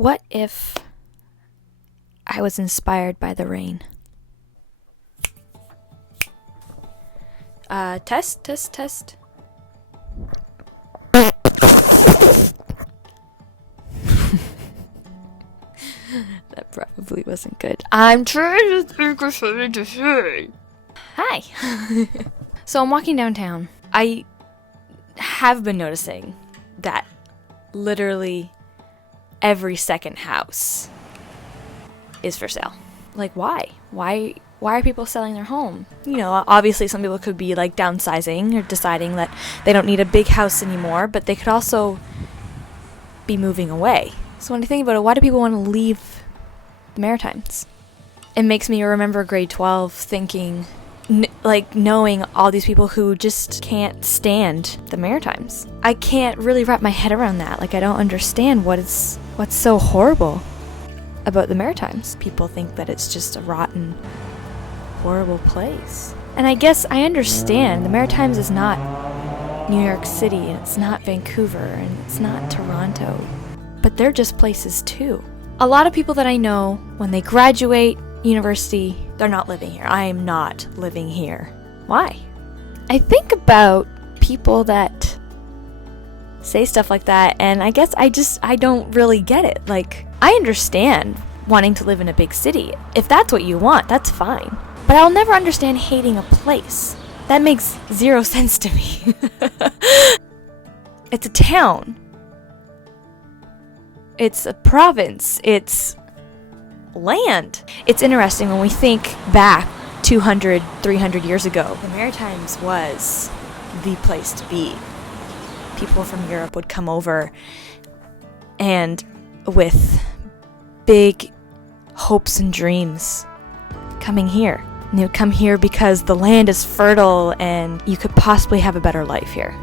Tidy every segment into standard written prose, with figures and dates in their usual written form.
What if I was inspired by the rain? Test. That probably wasn't good. I'm trying to think of something to say. Hi. So I'm walking downtown. I have been noticing that literally every second house is for sale. Like, why? Why are people selling their home? You know, obviously some people could be like downsizing or deciding that they don't need a big house anymore, but they could also be moving away. So when I think about it, why do people want to leave the Maritimes? It makes me remember grade 12 thinking, knowing all these people who just can't stand the Maritimes. I can't really wrap my head around that. Like, I don't understand what's so horrible about the Maritimes. People think that it's just a rotten, horrible place. And I guess I understand. The Maritimes is not New York City, and it's not Vancouver, and it's not Toronto. But they're just places too. A lot of people that I know, when they graduate university, they're not living here. I am not living here. Why? I think about people that say stuff like that, and I guess I don't really get it. Like, I understand wanting to live in a big city. If that's what you want, that's fine. But I'll never understand hating a place. That makes zero sense to me. It's a town. It's a province. It's land. It's interesting when we think back 200, 300 years ago. The Maritimes was the place to be. People from Europe would come over and with big hopes and dreams coming here. And they would come here because the land is fertile and you could possibly have a better life here.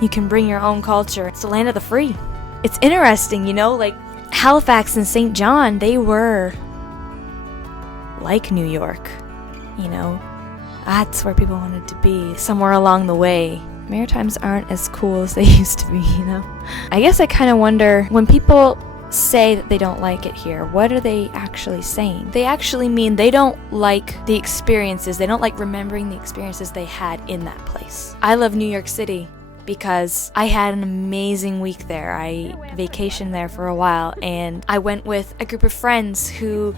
You can bring your own culture. It's the land of the free. It's interesting, you know, like Halifax and St. John, they were like New York, you know. That's where people wanted to be, somewhere along the way. Maritimes aren't as cool as they used to be, you know. I guess I kind of wonder, when people say that they don't like it here, what are they actually saying? They actually mean they don't like the experiences, they don't like remembering the experiences they had in that place. I love New York City because I had an amazing week there. I vacationed there for a while, and I went with a group of friends who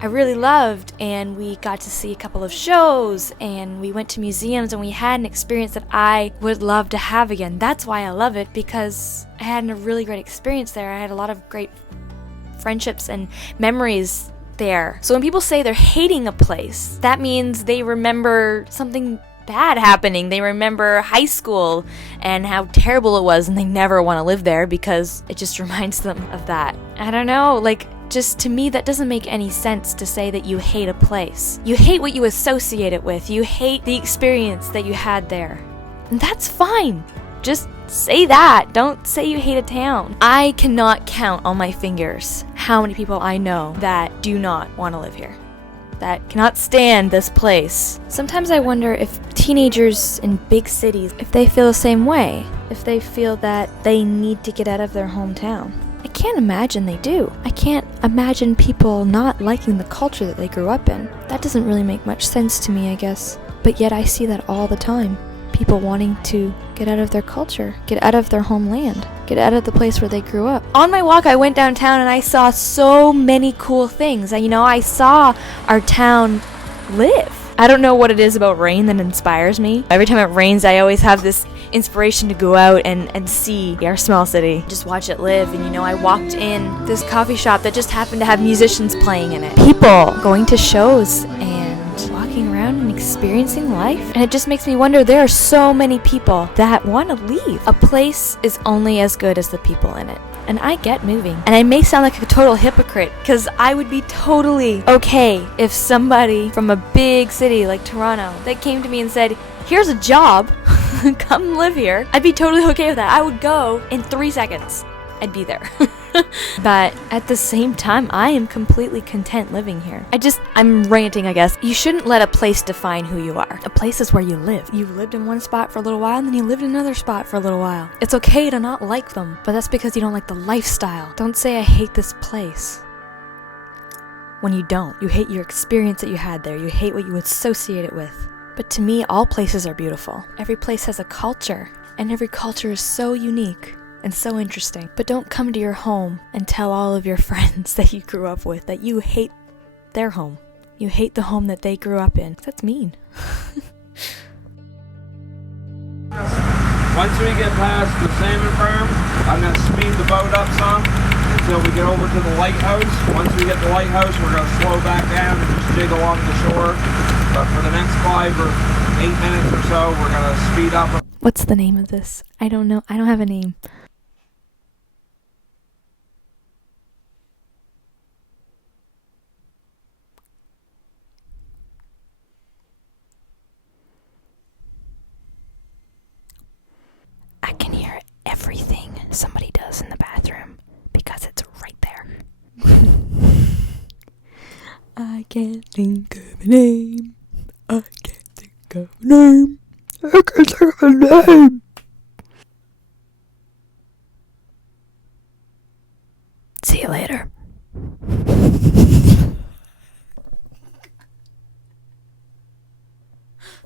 I really loved, and we got to see a couple of shows, and we went to museums, and we had an experience that I would love to have again. That's why I love it, because I had a really great experience there. I had a lot of great friendships and memories there. So when people say they're hating a place, that means they remember something bad happening. They remember high school and how terrible it was, and they never want to live there because it just reminds them of that. I don't know, like, just to me that doesn't make any sense to say that you hate a place. You hate what you associate it with. You hate the experience that you had there. And that's fine. Just say that. Don't say you hate a town. I cannot count on my fingers how many people I know that do not want to live here, that cannot stand this place. Sometimes I wonder if teenagers in big cities, if they feel the same way, if they feel that they need to get out of their hometown. I can't imagine they do. I can't imagine people not liking the culture that they grew up in. That doesn't really make much sense to me, I guess. But yet I see that all the time. People wanting to get out of their culture, get out of their homeland, get out of the place where they grew up. On my walk, I went downtown and I saw so many cool things. I saw our town live. I don't know what it is about rain that inspires me. Every time it rains, I always have this inspiration to go out and see our small city. Just watch it live. And I walked in this coffee shop that just happened to have musicians playing in it. People going to shows and walking around and experiencing life. And it just makes me wonder, there are so many people that want to leave. A place is only as good as the people in it. And I get moving. And I may sound like a total hypocrite, because I would be totally okay if somebody from a big city like Toronto that came to me and said, here's a job, come live here. I'd be totally okay with that. I would go in 3 seconds. I'd be there. But at the same time, I am completely content living here. I'm ranting, I guess. You shouldn't let a place define who you are. A place is where you live. You lived in one spot for a little while, and then you lived in another spot for a little while. It's okay to not like them, but that's because you don't like the lifestyle. Don't say, I hate this place, when you don't. You hate your experience that you had there. You hate what you associate it with. But to me, all places are beautiful. Every place has a culture, and every culture is so unique and so interesting. But don't come to your home and tell all of your friends that you grew up with that you hate their home. You hate the home that they grew up in. That's mean. Once we get past the salmon farm, I'm going to speed the boat up some until we get over to the lighthouse. Once we get the lighthouse, we're going to slow back down and just jig along the shore. But for the next 5 or 8 minutes or so, we're going to speed up. What's the name of this? I don't know. I don't have a name. I can hear everything somebody does in the bathroom because it's right there. I can't think of a name. I can't think of a name. I can't think of a name. See you later.